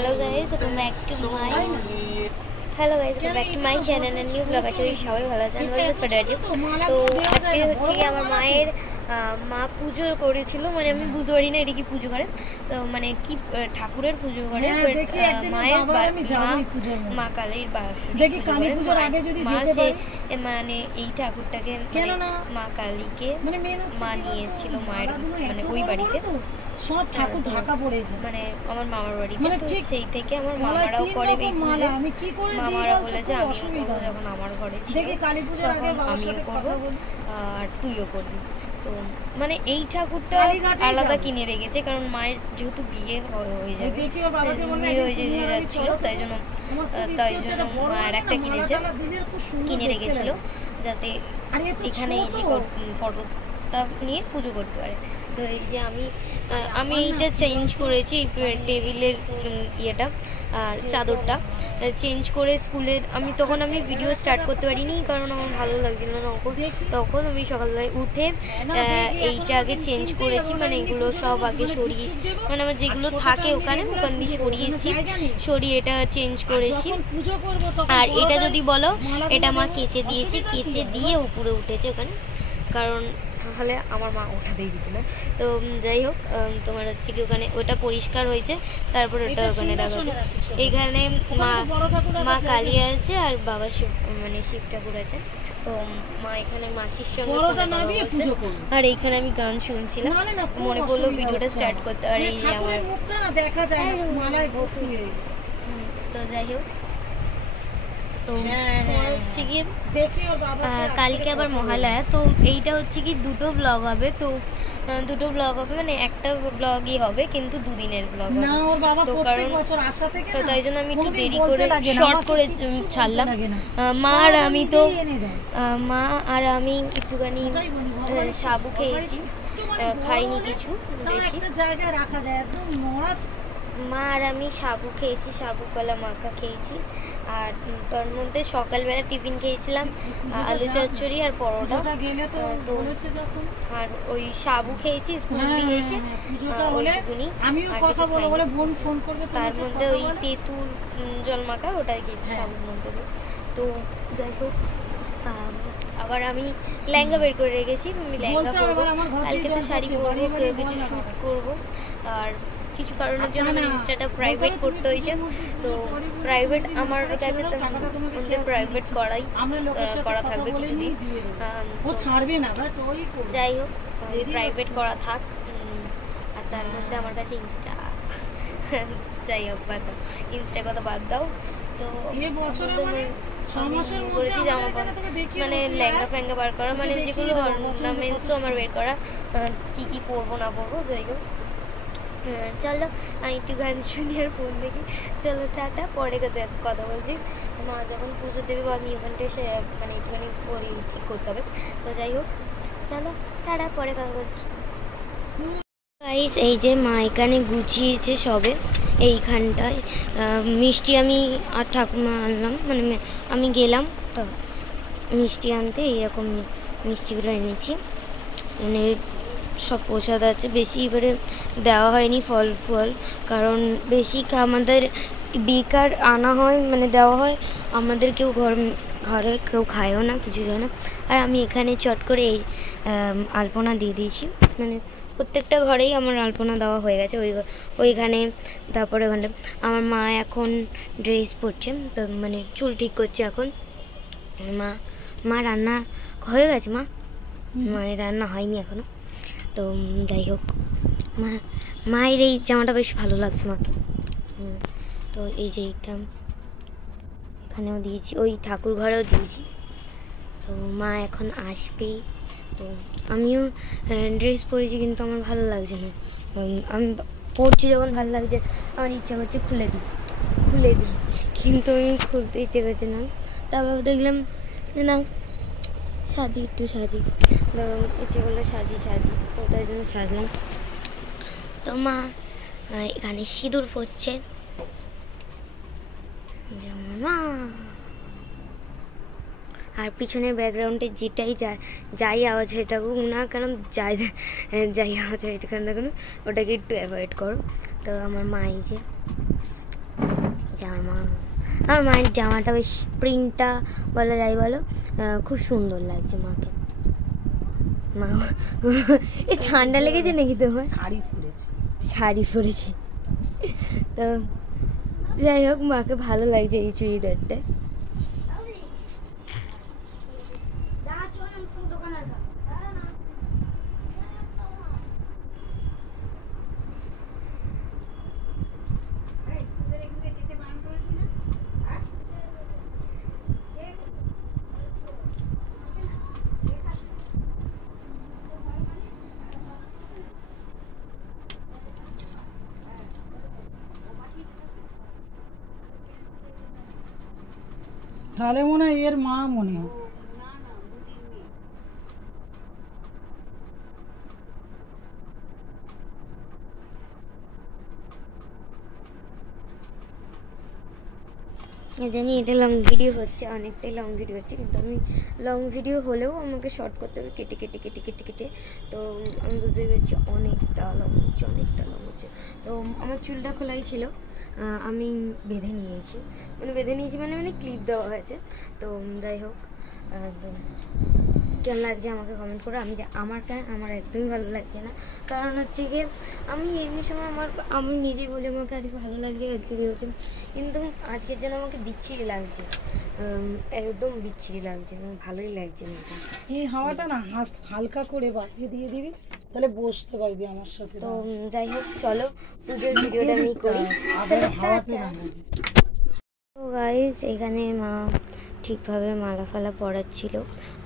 Hello guys, welcome back to my channel and new vlog. আশা করি সবাই ভালো আছেন। তো আজকে হচ্ছে কি আমার মায়ের মা পুজো করেছিল, মানে আমি বুঝতে পারি না এটা কি পুজো করে, তো মানে কি ঠাকুরের পুজো করে, মায়ের মা কালীর মানে এই ঠাকুরটাকে মা কালীকে মা নিয়ে এসেছিল মায়ের মানে ওই বাড়িতে, সব ঠাকুর ঢাকা পড়েছে মানে আমার মামার বাড়িতে, তো সেই থেকে আমার মামারাও করে এই পুজো। মামারা বলেছে আমি করবো, যখন আমার ঘরে ছিল তখন আমিও করবো আর তুইও করবি। তো মানে এই ঠাকুরটা আলাদা কিনে রেখেছে, কারণ মায়ের যেহেতু বিয়ে হয়ে যাবে, বিয়ে হয়ে যাচ্ছিল, তাই জন্য মায়ের একটা কিনে রেখেছিল যাতে এখানে এসে ফটোটা নিয়ে পুজো করতে পারে। তো এই যে আমি এইটা চেঞ্জ করেছি, টেবিলের ইয়েটা চাদরটা চেঞ্জ করে স্কুলের তখন আমি ভিডিও স্টার্ট করতে পারিনি, কারণ আমার ভালো লাগছিল না তখন আমি সকালবেলায় উঠে এইটা আগে চেঞ্জ করেছি, মানে এগুলো সব আগে সরিয়েছি, মানে আমার যেগুলো থাকে ওখান দিয়ে সরিয়ে এটা চেঞ্জ করেছি। আর এটা যদি বলো, এটা মা কেচে দিয়েছি, কেচে দিয়ে উপরে উঠেছে ওখানে, কারণ তাহলে আমার মা ওঠাতেই দিত না। তো যাই হোক, তোমার হচ্ছে কি ওখানে ওটা পরিষ্কার হয়েছে, তারপর ওটা ওখানে রাখা আছে। এখানে মা কালী আছে আর বাবা শিব মানে শিব ঠাকুর আছে। তো মা এখানে মাসির সঙ্গে আর এইখানে আমি গান শুনছিলাম, মনে পড়লো ভিডিওটা স্টার্ট করতে। আর এই যে আমার তো যাই হোক, তো তোমার হচ্ছে কি কালকে আবার মহালয়া, তো এইটা হচ্ছে কি দুটো ব্লগ হবে, তো দুটো ব্লগ হবে, মানে একটা ব্লগই হবে কিন্তু দুদিনের ব্লগ হবে, তো কারণ তো তাই জন্য আমি একটু দেরি করে শর্ট করে ছাড়লাম। মা আর আমি একটুখানি সাবু খেয়েছি, খাইনি কিছু বেশি। মা আর আমি সাবু খেয়েছি, সাবু কলা মাখা খেয়েছি, আর তার মধ্যে সকালবেলা টিফিন খেয়েছিলাম আলু চচ্চড়ি আর পরোটা, তো আর ওই সাবু খেয়েছি স্কুল থেকে এসে ওইটুকুনি, তার মধ্যে ওই তেঁতুল জল মাখা ওটা খেয়েছি সাবুর মধ্যে। তো যাই হোক, আবার আমি লেহেঙ্গা বের করে রেখেছি, আমি লেহেঙ্গা পরবো কালকে, তো শাড়ি পরবো, কিছু শ্যুট করবো, আর কিছু কারণের জন্য আমার ইনস্টাটা প্রাইভেট করতে হয়েছে। তো প্রাইভেট আমার কাছে প্রাইভেট করা থাকবে কিছুদিন, যাই হোক প্রাইভেট করা থাক, আর তার মধ্যে আমার কাছে ইনস্টা যাই হোক বাদ দাও, ইনস্টার কথা বাদ দাও। তো করেছি জামা মানে লেহেঙ্গা ফেঙ্গা বার করা, মানে যেগুলো অর্নামেন্টসও আমার বের করা, কি পরবো না পরবো। যাই হোক চলো আমি একটু গান শুনি আর ফোন দেখি, চলো টাটা, পরে কথা বলছি। মা যখন পুজো দেবে বা আমি ওখানটা এসে মানে একটুখানি পরে ঠিক করতে হবে, তো যাই হোক চলো টাটা, পরে কথা বলছি। গাইস এই যে মা এখানে গুছিয়েছে সবে, এইখানটায় মিষ্টি আমি আর ঠাকুমা আনলাম, মানে আমি গেলাম তো মিষ্টি আনতে, এইরকম মিষ্টিগুলো এনেছি, মানে সব প্রসাদ আছে, বেশি এবারে দেওয়া হয়নি ফল, কারণ বেশি আমাদের বেকার আনা হয়, মানে দেওয়া হয়, আমাদের কেউ ঘরে কেউ খায়ও না, কিছু যায় না। আর আমি এখানে চট করে এই আলপনা দিয়ে দিয়েছি, মানে প্রত্যেকটা ঘরেই আমার আলপনা দেওয়া হয়ে গেছে ওইখানে। তারপরে ওখানে আমার মা এখন ড্রেস পরছে, তো মানে চুল ঠিক করছে এখন। মা রান্না হয়ে গেছে, মায়ের রান্না হয়নি এখনো। তো যাই হোক, মায়ের এই জামাটা বেশ ভালো লাগছে মাকে। তো এই যে এইটা এখানেও দিয়েছি, ওই ঠাকুর ঘরেও দিয়েছি। তো মা এখন আসবেই, তো আমিও ড্রেস পরেছি কিন্তু আমার ভালো লাগছে না, আমি পরছি যখন ভালো লাগছে আমার ইচ্ছা করছে খুলে দিই, কিন্তু আমি খুলতে ইচ্ছে করছে না। তারপর দেখলাম যে না একটু সাজি, ইচ্ছে করলো সাজি, তো তাই জন্য সাজলাম। তো মা এখানে সিঁদুর পড়ছে, মা আর পিছনের ব্যাকগ্রাউন্ডে যেটাই যাই আওয়াজ হয়ে থাকুক না কেন, যাই আওয়াজ হয়ে থাকুক না কেন, ওটাকে একটু অ্যাভয়েড করো। তো আমার মা এই যে আমার মায়ের জামাটা বেশ প্রিন্টটা বলা যায় বলো, খুব সুন্দর লাগছে মাকে। মা এই ঠান্ডা লেগেছে নাকি তোমার? শাড়ি পরেছি তো যাই হোক, মাকে ভালো লাগছে এই চুড়িদারটা। তাহলে মনে হয় এর মা মনে হয়। জানি এটা লং ভিডিও হচ্ছে, অনেকটাই লং ভিডিও হচ্ছে, কিন্তু আমি লং ভিডিও হলেও আমাকে শর্ট করতে হবে কেটে কেটে কেটে কেটে কেটে। তো আমি বুঝতে পেরেছি অনেকটা লং হচ্ছে, অনেকটা লং হচ্ছে। তো আমার চুলটা খোলাই ছিল, আমি বেঁধে নিয়েছি, মানে মানে ক্লিপ দেওয়া হয়েছে। তো যাই হোক, কেমন লাগছে আমাকে কমেন্ট করো। আমার একদমই ভালো লাগছে না, কারণ হচ্ছে গিয়ে আমি এমনি সময় আমি নিজেই বলি আমাকে আজকে ভালো লাগছে, আজকে হচ্ছে, কিন্তু আজকের জন্য আমাকে বিচ্ছিরি লাগছে, একদম বিচ্ছিরি লাগছে, আমার ভালোই লাগছে না। এই হাওয়াটা না হালকা করে বাইরে দিয়ে দিবি, তাহলে বসতে পারবি আমার সাথে। তো যাই হোক, চলো পুজোর ভিডিওটা আমি করি। তো গাইস, এখানে মা ঠিকভাবে মালা ফালা পরাচ্ছিল,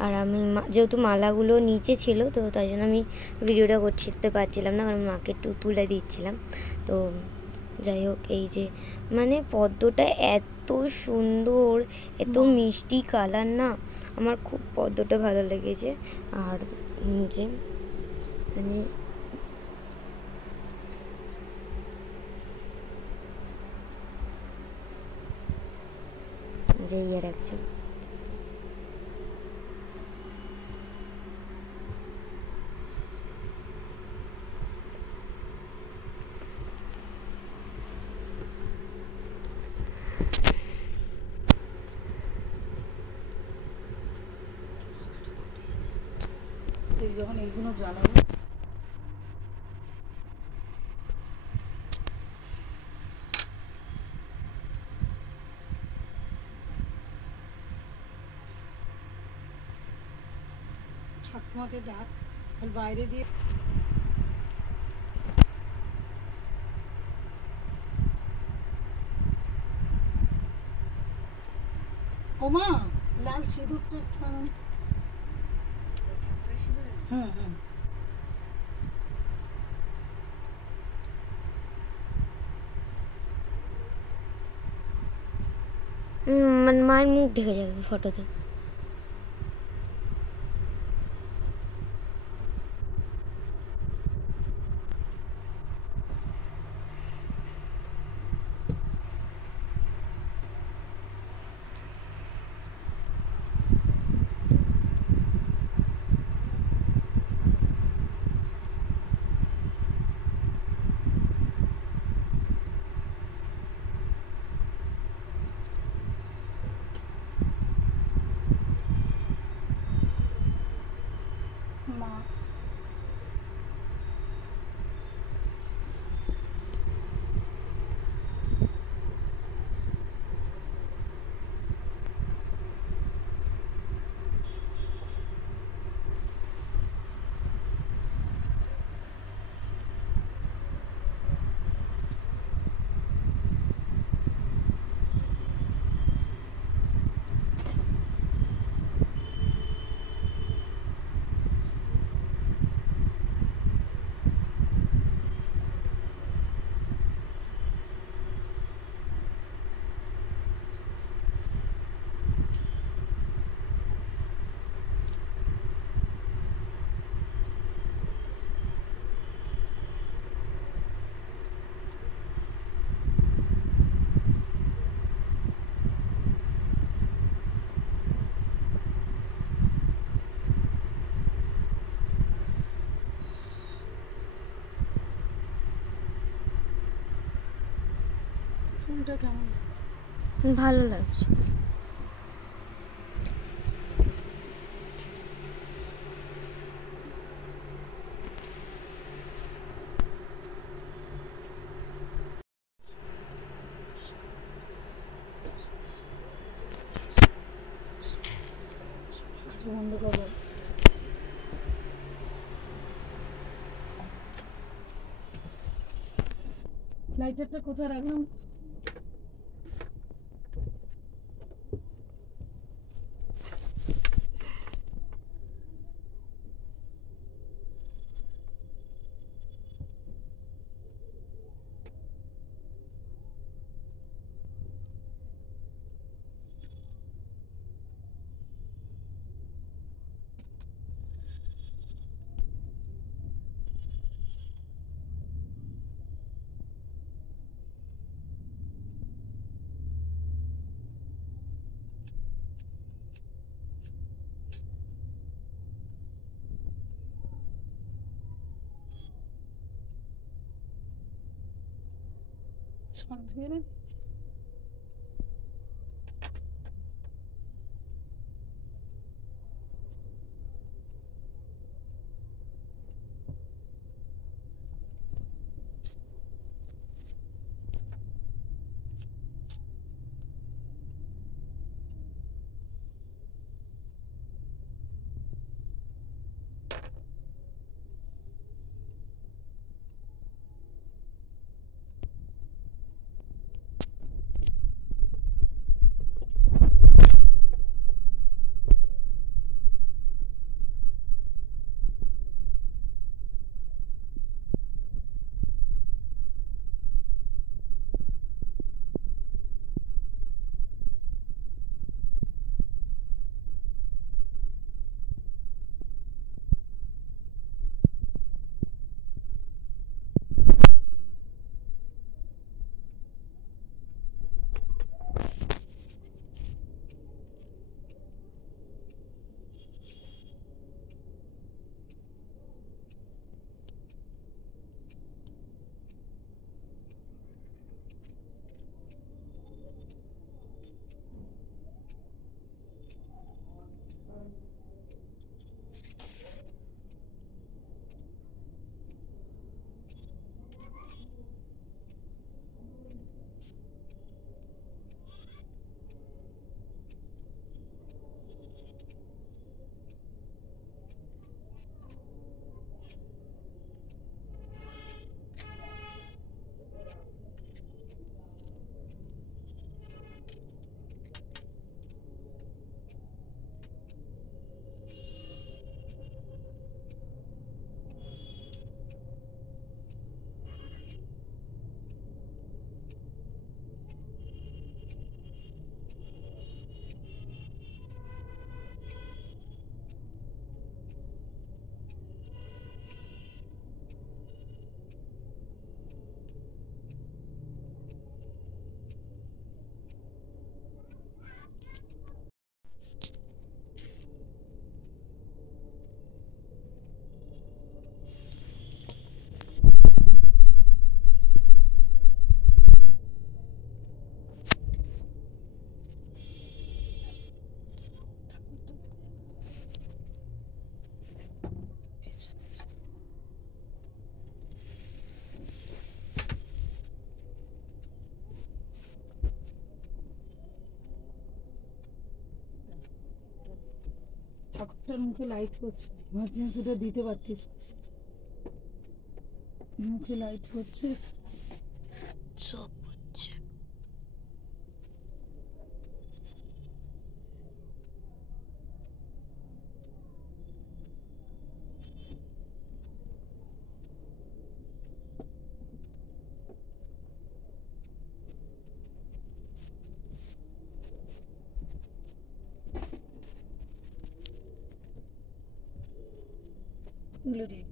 আর আমি যেহেতু মালাগুলো নিচে ছিল, তো তাই জন্য আমি ভিডিওটা করতে পারছিলাম না, কারণ মাকে একটু তুলে দিচ্ছিলাম। তো যাই হোক, এই যে মানে পদ্মটা এত সুন্দর, এত মিষ্টি কালার না, আমার খুব পদ্মটা ভালো লেগেছে। আর যে মানে যে ইয়ার একজন যখন এইগুলো জ্বালাবো, ঠাকুমাকে ডাক, বাইরে দিয়ে। ও মা, লাল সিঁদুরটা একটু আনুন। হুম হুম। মানে মায়ের মুখ ঢেকে যাবে ফটোতে। কোনটা কেমন ভালো লাগছে। বন্ধ করবো? লাইটারটা কোথায় রাখলাম? শান্ত হয়ে নে। ঠাকুরটার মুখে লাইট করছে, ইমার্জেন্সিটা দিতে পারতিস। মুখে লাইট করছে, সব হচ্ছে। তুলে দিই।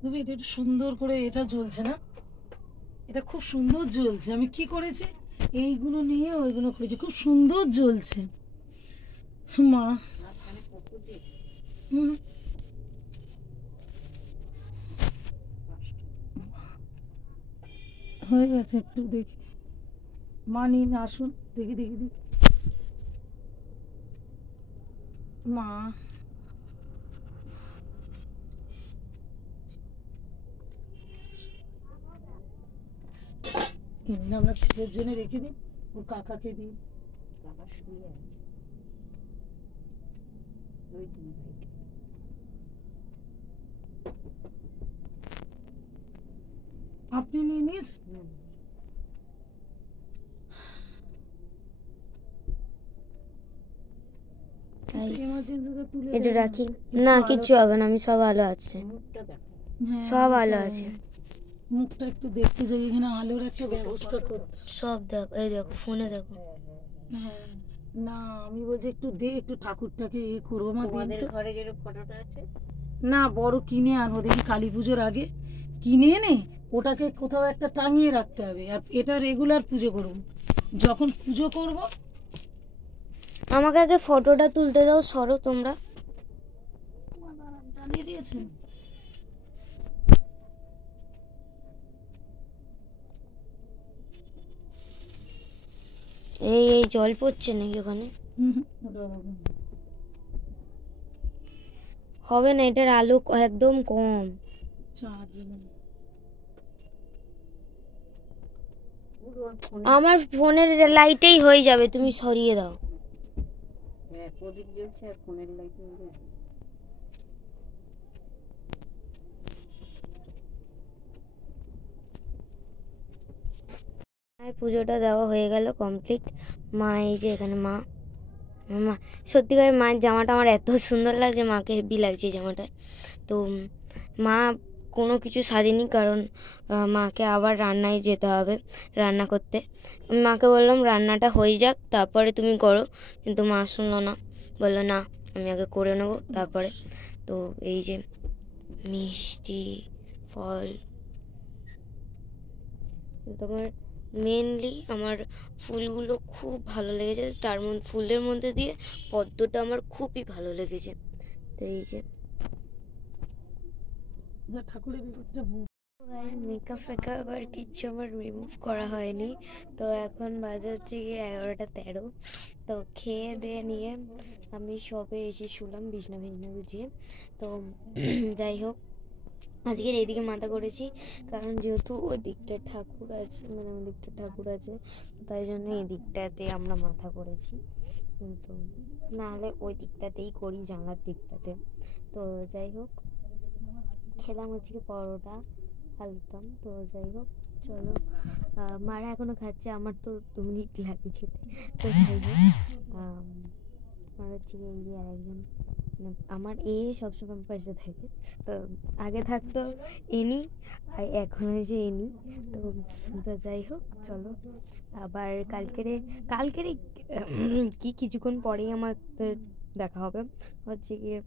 তুমি এটা একটু সুন্দর করে, এটা জ্বলছে না, এটা খুব সুন্দর জ্বলছে। আমি কি করেছি, এইগুলো নিয়ে ওইগুলো করেছি, খুব সুন্দর জ্বলছে মা। হুম, হয়ে গেছে, একটু দেখি মা, নিন আসুন, দেখি দেখি দেখি মা। এমনি আমরা ছেলের জন্য রেখে দিই, ওর কাকাকে দিই। আপনি নিয়ে নিয়েছেন? এমার্জেন্সিতে তুলে একটু দেন না। রাখি না, কিচ্ছু হবে না, আমি সব আলো আছে, হ্যাঁ, সব আলো আছে, মুখটা একটু দেখতে যাই, এখানে আলোর একটা ব্যবস্থা করতে। সব দেখো, এই দেখো ফোনে দেখো। হ্যাঁ, না আমি বলছি একটু দে, একটু ঠাকুরটাকে এ করবো মা, দিন তো। ঘরে যে ফটোটা আছে না, বড় কিনে আনবো, দেখি কালী পুজোর আগে কিনে এনে ওটাকে কোথাও একটা টাঙিয়ে রাখতে হবে। আর এটা রেগুলার পুজো করব, যখন পুজো করব। আমাকে আগে ফটোটা তুলতে দাও, সরো তোমরা। জানিয়ে দিয়েছেন। এই এই জল পড়ছে নাকি ওখানে? ওটা হবে না। হবে না, এটার আলো একদম কম, চার্জ নেই। আমার ফোনের লাইটেই হয়ে যাবে, তুমি সরিয়ে দাও। হ্যাঁ, প্রদীপ জ্বলছে আর ফোনের লাইট জ্বলছে। পুজোটা দেওয়া হয়ে গেল কমপ্লিট। মা এই যে এখানে মা, মা সত্যিকারের মায়ের জামাটা আমার এত সুন্দর লাগছে, মাকে হেভি লাগছে জামাটায়। তো মা কোনো কিছু সাজেনি, কারণ মাকে আবার রান্নায় যেতে হবে, রান্না করতে। আমি মাকে বললাম রান্নাটা হয়ে যাক তারপরে তুমি করো, কিন্তু মা শুনলো না, বললো না আমি আগে করে নেবো তারপরে। তো এই যে মিষ্টি ফল, তোমার মেনলি আমার ফুলগুলো খুব ভালো লেগেছে, তার মধ্যে ফুলের মধ্যে দিয়ে পদ্মটা আমার খুবই ভালো লেগেছে। তো এই যে ঠাকুরের ব্যাপারটা মেকআপ ফেকআপ আর কিচ্ছু আমার রিমুভ করা হয়নি। তো এখন বাজে হচ্ছে গিয়ে 11:13। তো খেয়ে দিয়ে নিয়ে আমি সবে এসে শুলাম বিছনা গুছিয়ে। তো যাই হোক, আজকের এইদিকে মাথা করেছি, কারণ যেহেতু ওই দিকটা ঠাকুর আছে, মানে ওই দিকটা ঠাকুর আছে, তাই জন্য এই দিকটাতে আমরা মাথা করেছি। কিন্তু নাহলে ওই দিকটাতেই করি, জানলার দিকটাতে। তো যাই হোক, খেলাম হচ্ছে কি পরোটা আলুর দম। তো যাই হোক চলো, মারা এখনো খাচ্ছে, আমার তো 2 মিনিট লাগে খেতে। তো যাই হোক, আমার হচ্ছে কি এই যে আরেকজন, মানে আমার সবসময় আমার পাশে থাকে। তো আগে থাকতো এনি, আর এখন হয়েছে এনি। তো তো যাই হোক চলো, আবার কালকেরে কি কিছুক্ষণ পরেই আমার দেখা হবে, হচ্ছে গিয়ে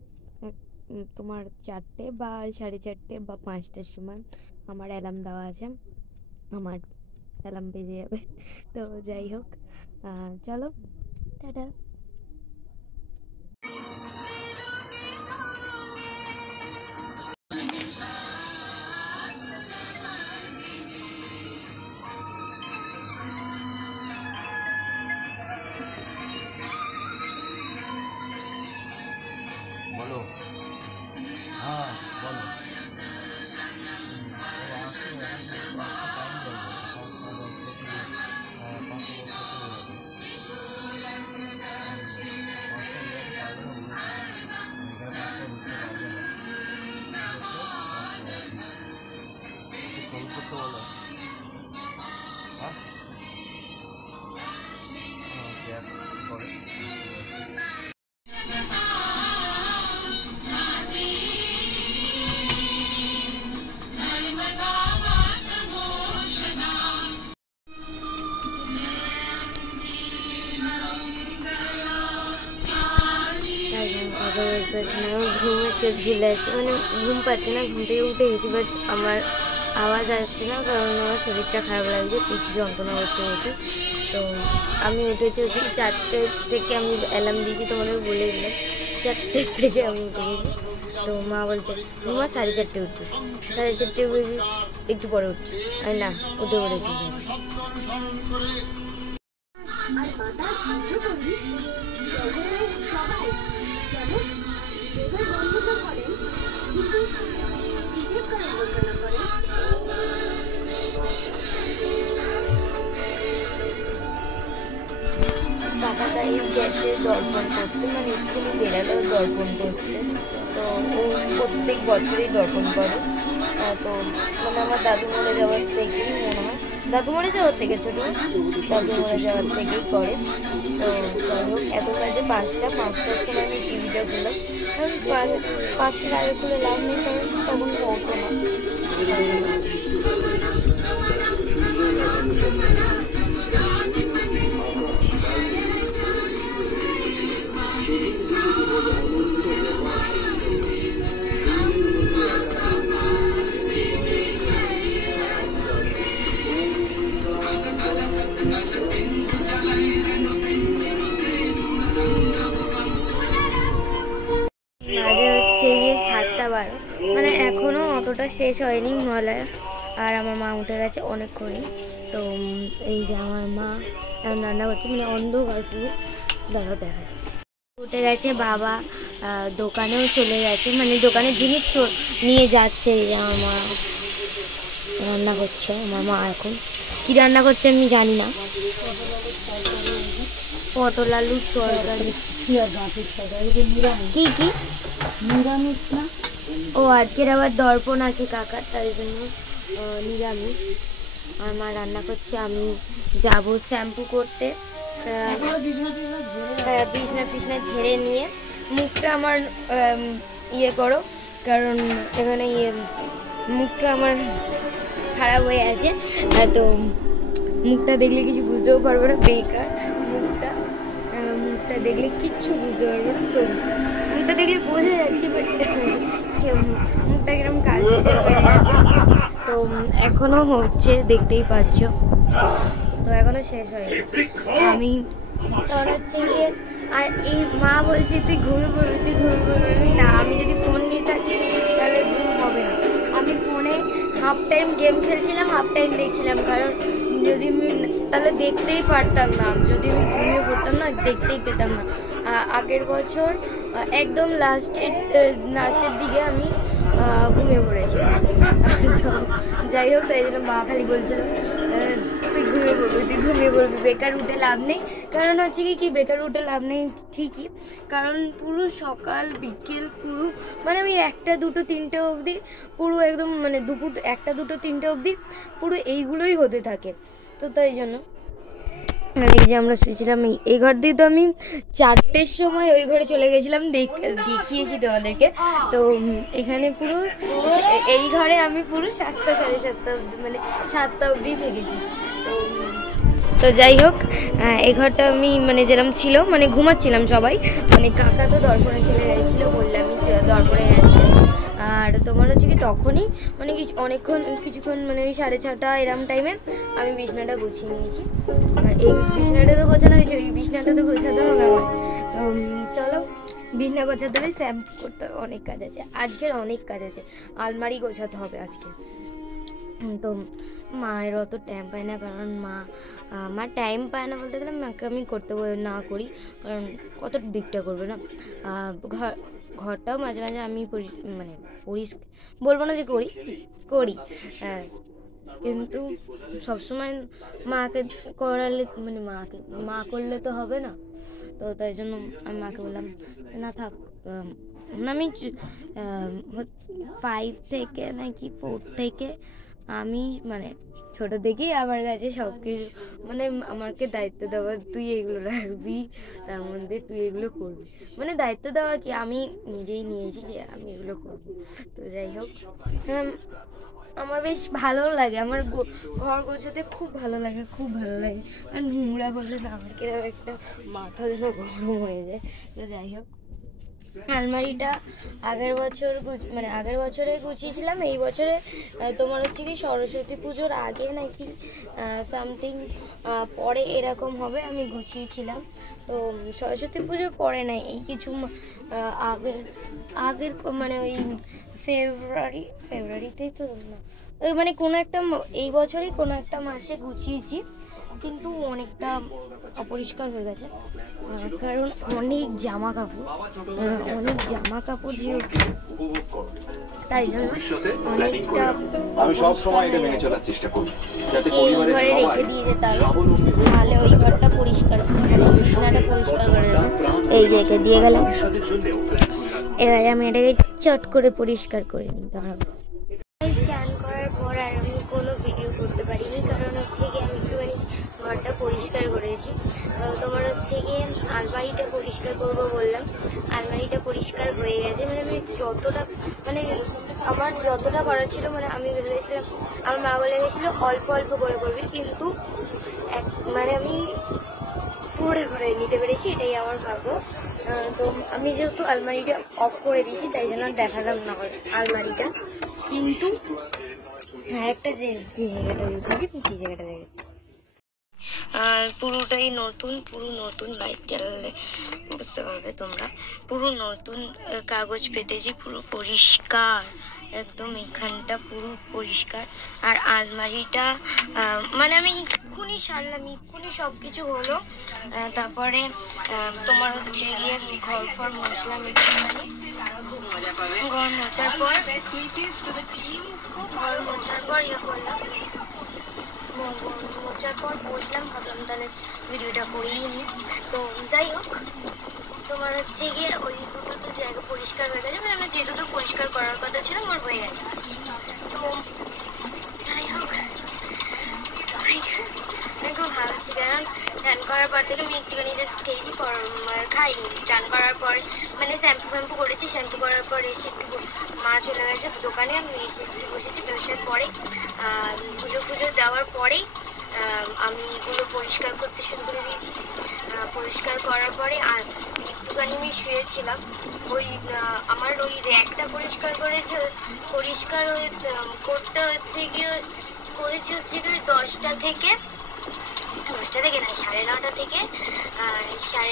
তোমার 4টে বা 4:30 বা 5টার সময় আমার অ্যালার্ম দেওয়া আছে, আমার অ্যালার্ম বেজে যাবে। তো যাই হোক, চলো টাটা। বলো, হ্যাঁ বলো। বলো হ্যাঁ, করে ঘুমাচ্ছে ঝুলে আছে, মানে ঘুম পাচ্ছে না, ঘুম থেকে উঠে গেছি, বাট আমার আওয়াজ আসছে না কারণ আমার শরীরটা খারাপ লাগছে, পিঠ যন্ত্রণা করছে হচ্ছে। তো আমি উঠেছি হচ্ছে 4টে থেকে, আমি অ্যালার্ম দিয়েছি তোমাদের বলে দিলাম, 4টে থেকে আমি উঠে গেছি। তো মা বলছে ঘুমা 4:30 উঠবি, 4:30 উঠবি, একটু পরে উঠছি, আমি না উঠে পড়েছি। কাকা গাইজ গেছে দর্পণ করতে, মানে এক্ষুনি বেরালো দর্পণ করতে। তো ও প্রত্যেক বছরই দর্পণ করে। তো মানে আমার দাদু মরে যাওয়ার থেকেই মনে হয়, দাদু মরে যাওয়ার থেকে ছোটো, দাদু মরে যাওয়ার থেকেই করে। তো যাই হোক, এখন বাজে 5টার সময় আমি টিভিটা খুললাম, কারণ 5টার আগে খুলে লাভ নেই, কারণ তখন হতো না। বাজে হচ্ছে গিয়ে 7:12, মানে এখনও অতটা শেষ হয়নি মহালয়া, আর আমার মা উঠে গেছে অনেকক্ষণই। তো এই যে আমার মা এখন রান্না করছে, মানে অন্ধকার পুরো, দাঁড়াও দেখাচ্ছে। উঠে গেছে বাবা, দোকানেও চলে গেছে, মানে দোকানের জিনিস তো নিয়ে যাচ্ছে। এই যে আমার মা রান্না করছে, আমার মা এখন কী রান্না করছে আমি জানি না, পটল আলুর তরকারি। কি কি নিরামিষ না? ও আজকের আবার দর্পণ আছে কাকার, তাই জন্য নিরামিষ। আমার মা রান্না করছে, আমি যাব শ্যাম্পু করতে, বিছনা ফিছনা ঝেড়ে নিয়ে মুখটা আমার ইয়ে করো, কারণ এখানে মুখটা আমার খারাপ হয়ে আছে। তো মুখটা দেখলে কিছু বুঝতেও পারবো না, বেকার মুখটা দেখলে কিচ্ছু বুঝতে পারবো না। তো মুখটা দেখলে বোঝা যাচ্ছে, বাট মুখটা কিরকম কালচে হয়ে গেছে। তো এখনো হচ্ছে, দেখতেই পাচ্ছ, তো এখনো শেষ হয়নি। আমি তোর হচ্ছে গিয়ে, আর এই মা বলছে তুই ঘুমিয়ে পড়বি। আমি না, আমি যদি ফোন নিয়ে থাকি তাহলে ঘুম হবে না। আমি ফোনে হাফ টাইম গেম খেলছিলাম, হাফ টাইম দেখছিলাম, কারণ যদি আমি তাহলে দেখতেই পারতাম না, যদি আমি ঘুমিয়ে পড়তাম না দেখতেই পেতাম না। আগের বছর একদম লাস্টের দিকে আমি ঘুমিয়ে পড়েছিলাম। তো যাই হোক, তাই জন্য মা খালি বলছিল তুই ঘুমিয়ে পড়বি, বেকার উঠে লাভ নেই। কারণ হচ্ছে কি বেকার উঠে লাভ নেই ঠিকই, কারণ পুরো সকাল বিকেল পুরো, মানে আমি 1টা 2টো 3টে অবধি পুরো একদম, মানে দুপুর 1টা 2টো 3টে অবধি পুরো এইগুলোই হতে থাকে। তো তাই জন্য এই যে আমরা শুয়েছিলাম এই ঘর দিয়ে, তো আমি 4টের সময় ওই ঘরে চলে গেছিলাম, দেখিয়েছি তোমাদেরকে। তো এখানে পুরো এই ঘরে আমি পুরো 7টা 7:30 অবধি, মানে 7টা অবধি থেকেছি। তো যাই হোক, এই ঘরটা আমি মানে যেরকম ছিল, মানে ঘুমাচ্ছিলাম সবাই, মানে কাকা তো দর্পণে চলে গেছিলো, বললামই দর্পণে যাচ্ছে। আর তোমার হচ্ছে কি তখনই মানে কিছুক্ষণ মানে ওই 6:30 এরম টাইমে আমি বিছনাটা গুছিয়ে নিয়েছি। এই বিছনাটা তো গোছানো হয়েছে, ওই বিছনাটা তো গোছাতে হবে আমার। তো চলো, বিছনা গোছাতে হবে, শ্যাম্পু করতে হবে, অনেক কাজ আছে আজকের, অনেক কাজ আছে, আলমারি গোছাতে হবে আজকে। তো মায়ের অত টাইম পায় না, কারণ মা টাইম পায় না বলতে গেলে, মাকে আমি করতে না করি, কারণ কত দিকটা করবে না। ঘরটাও মাঝে মাঝে আমি মানে বলবো না যে করি, কিন্তু সবসময় মাকে করালে, মানে মা করলে তো হবে না। তো তাই জন্য আমি মাকে বললাম না থাক। আমি 5 থেকে নাকি 4 থেকে আমি মানে ছোটো থেকেই আমার কাছে সব কিছু, মানে আমাকে দায়িত্ব দেওয়া, তুই এগুলো রাখবি, তার মধ্যে তুই এগুলো করবি, মানে দায়িত্ব দেওয়া কি আমি নিজেই নিয়েছি যে আমি এগুলো করব। তো যাই হোক, আমার বেশ ভালো লাগে, আমার ঘর গোছাতে খুব ভালো লাগে, আর নোংরা করলে না আমার কিরকম একটা মাথা যেন গরম হয়ে যায়। তো যাই হোক, আলমারিটা আগের বছর মানে আগের বছরে গুছিয়েছিলাম, এই বছরে তোমার হচ্ছে কি সরস্বতী পুজোর আগে নাকি সামথিং পরে এরকম হবে আমি গুছিয়েছিলাম। তো সরস্বতী পুজোর পরে নাই, এই কিছু আগের আগের মানে ওই ফেব্রুয়ারিতেই তো না, ওই মানে কোনো একটা এই বছরই কোনো একটা মাসে গুছিয়েছি, কিন্তু অনেকটা অপরিষ্কার হয়ে গেছে কারণ অনেক জামা কাপড় যেহেতু, তাই জন্য অনেকটা আমি সব সময় এটা মেনে চলার চেষ্টা করি যাতে এই পরিবারের ঘরে সবাই রেখে দিয়ে যেতে হবে, তাহলে ওই ঘরটা পরিষ্কার মানে বিছানাটা পরিষ্কার করে দেবে। এই যে রেখে দিয়ে গেলাম, এবারে আমি এটাকে চট করে পরিষ্কার করে নিই। দাঁড়াবো, চান করার পর আর আমি কোনো ভিডিও করতে পারিনি, কারণ হচ্ছে গিয়ে আমি একটুখানি ঘরটা পরিষ্কার করেছি। তোমার হচ্ছে গিয়ে আলমারিটা পরিষ্কার করবো বললাম, আলমারিটা পরিষ্কার হয়ে গেছে। মানে আমি যতটা মানে আমার যতটা করার ছিল, মানে আমি ভেবেছিলাম, আমার মা বলে গেছিলো অল্প অল্প করে করবি, কিন্তু মানে আমি পুরোটা করে নিতে পেরেছি, এটাই আমার ভাগ্য। তো আমি যেহেতু আলমারিটা অফ করে দিয়েছি তাই জন্য দেখালাম না আলমারিটা, কিন্তু হ্যাঁ একটা যে জায়গাটা দেখেছি সেই জায়গাটা দেখেছি আর পুরো নতুন লাইট জ্বালালে বুঝতে পারবে তোমরা, পুরো নতুন কাগজ পেতেছি, পুরো পরিষ্কার একদম, এখানটা পুরো পরিষ্কার। আর আলমারিটা মানে আমি এক্ষুনি সারলাম, এক্ষুনি সব কিছু হলো। তারপরে তোমার হচ্ছে গিয়ে ঘর মুছলাম একটুখানি, ঘর মোছার পর ইয়ে করলাম, মোছার পর বসলাম, ভাবলাম তাহলে ভিডিওটা করিয়ে নিই। তো যাই হোক, তোমার হচ্ছে গিয়ে ওই দুটো তো জায়গা পরিষ্কার হয়ে গেছে, মানে আমার যে দুটো পরিষ্কার করার কথা ছিল আমার হয়ে গেছে। তো যাই হোক, আমি খুব ভাবছি, কারণ চান করার পর থেকে আমি একটুখানি জাস্ট খেয়েছি, খাইনি। চান করার পরে মানে শ্যাম্পু করেছি, শ্যাম্পু করার পর এসে একটু মা চলে গেছে দোকানে, আমি এসে একটু বসেছি, বসার পরে পুজো দেওয়ার পরেই আমি এগুলো পরিষ্কার করতে শুরু করে দিয়েছি। পরিষ্কার করার পরে আর একটুখানি আমি শুয়েছিলাম, ওই আমার ওই র্যাকটা পরিষ্কার করেছে, পরিষ্কার করতে হচ্ছে গিয়ে করেছি হচ্ছে গিয়ে 10টা থেকে না 9:30 থেকে,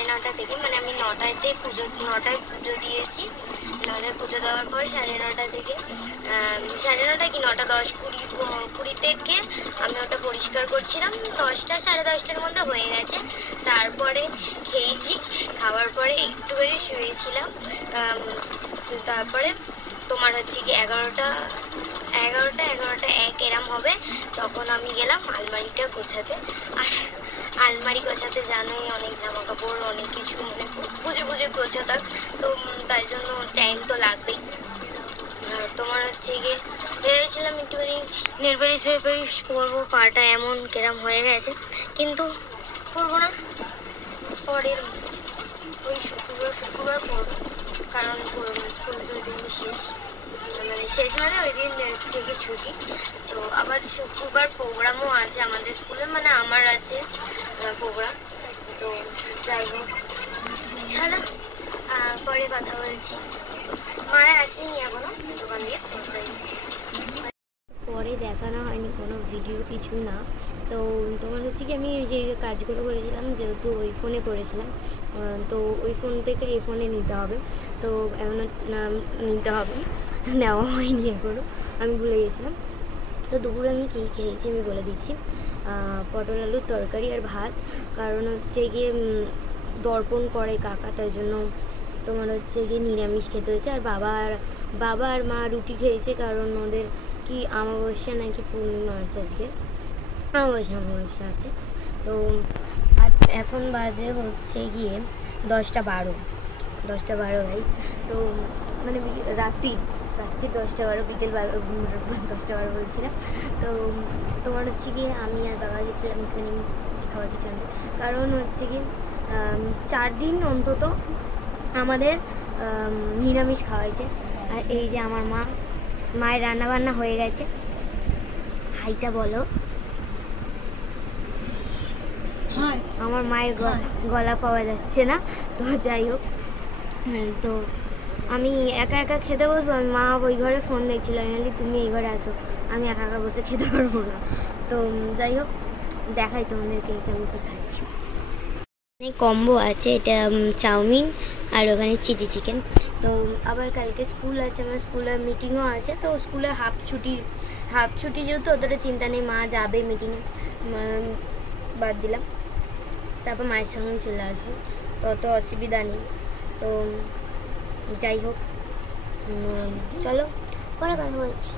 9:30 মানে আমি 9টায় পুজো দিয়েছি। 9টায় পুজো দেওয়ার পর 9:30 থেকে 9:30 কি 9টা 10-20 থেকে আমি ওটা পরিষ্কার করছিলাম। 10টা 10:30টার মধ্যে হয়ে গেছে। তারপরে খেয়েছি, খাওয়ার পরে একটুখানি শুয়েছিলাম। তারপরে তোমার হচ্ছে কি 11টা 1 এরম হবে, তখন আমি গেলাম আলমারিটা গোছাতে। আর আলমারি গোছাতে জানোই অনেক জামা কাপড়, অনেক কিছু মানে বুঝে গোছাতাম, তো তাই জন্য টাইম তো লাগবেই। আর তোমার হচ্ছে গিয়ে ভেবেছিলাম একটুখানি নেল পালিশ পরবো, পাটা এমন কেরাম হয়ে গেছে, কিন্তু পরবো না, পরের ওই শুক্রবার পরবো, কারণ স্কুল 2 দিন শেষ মানে ওই দিন থেকে ছুটি। তো আবার শুক্রবার প্রোগ্রামও আছে আমাদের স্কুলে, মানে আমার আছে প্রোগ্রাম। তো যাই হোক, চলো পরে কথা বলছি। মারা আসেনি এখনো দোকান দিয়ে, পরে দেখানো হয়নি কোনো ভিডিও কিছু না। তো তোমার হচ্ছে কি আমি যে কাজগুলো করেছিলাম, যেহেতু ওই ফোনে করেছিলাম, তো ওই ফোন থেকে এই ফোনে নিতে হবে, তো এখন নিতে হবে, নেওয়া হয়নি এখনও, আমি ভুলে গেছিলাম। তো দুপুরে আমি কী খেয়েছি আমি বলে দিচ্ছি, পটল আলুর তরকারি আর ভাত, কারণ হচ্ছে গিয়ে দর্পণ করে কাকা, তাই জন্য তোমার হচ্ছে গিয়ে নিরামিষ খেতে হয়েছে। আর বাবা আর মা রুটি খেয়েছে, কারণ ওদের কি অমাবস্যা নাকি পূর্ণিমা আছে, আজকে অমাবস্যা আছে। তো এখন বাজে হচ্ছে গিয়ে 10:12 গাইস। তো মানে রাত্রি 10:12, বিকেল 10:12 বলছিলাম। তো তোমার হচ্ছে গিয়ে আমি আর বাবা গেছিলাম একটুখানি খাওয়ার পিছনে, কারণ হচ্ছে কি 4 দিন অন্তত আমাদের নিরামিষ খাওয়াইছে। আর এই যে আমার মায়ের রান্নাবান্না হয়ে গেছে, হাইটা বলো। আমার মায়ের গলা পাওয়া যাচ্ছে না, তো যাই হোক, তো আমি একা একা খেতে বসবো, আমি মা ওই ঘরে ফোন দেখছিল, আমি বলি তুমি এই ঘরে আসো, আমি একা একা বসে খেতে পারবো না। তো যাই হোক দেখাই তোমাদেরকে কেমন কী খাচ্ছি। কম্বো আছে, এটা চাউমিন আর ওখানে চিলি চিকেন। তো আবার কালকে স্কুল আছে, আমার স্কুলে মিটিংও আছে, তো স্কুলে হাফ ছুটি যেহেতু অতটা চিন্তা নেই, মা যাবে মিটিংয়ে, বাদ দিলাম, তারপর মায়ের সঙ্গে চলে আসবো, অত অসুবিধা নেই। তো যাই হোক চলো পরে কথা বলছি।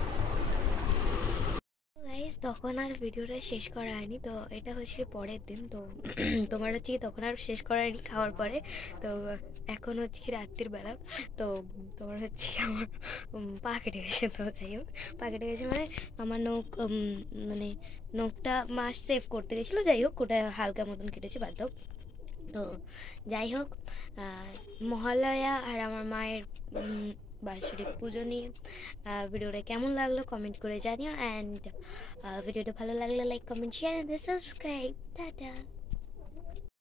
গাইস তখন আর ভিডিওটা শেষ করা হয়নি, তো এটা হচ্ছে পরের দিন। তো তোমার হচ্ছে কি তখন আর শেষ করা হয়নি খাওয়ার পরে। তো এখন হচ্ছে কি রাত্রির বেলা, তো তোমার হচ্ছে কি আমার পা কেটে গেছে। তো যাই হোক পা কেটে গেছে মানে আমার নখ, মানে নখটা মা সেভ করতে গেছিলো, যাই হোক ওটা হালকা মতন কেটেছে, বাদ দাও। তো যাই হোক মহালয়া আর আমার মায়ের বার্ষিক পুজো নিয়ে ভিডিওটা কেমন লাগলো কমেন্ট করে জানিও, অ্যান্ড ভিডিওটা ভালো লাগলে like comment share and subscribe. Tata.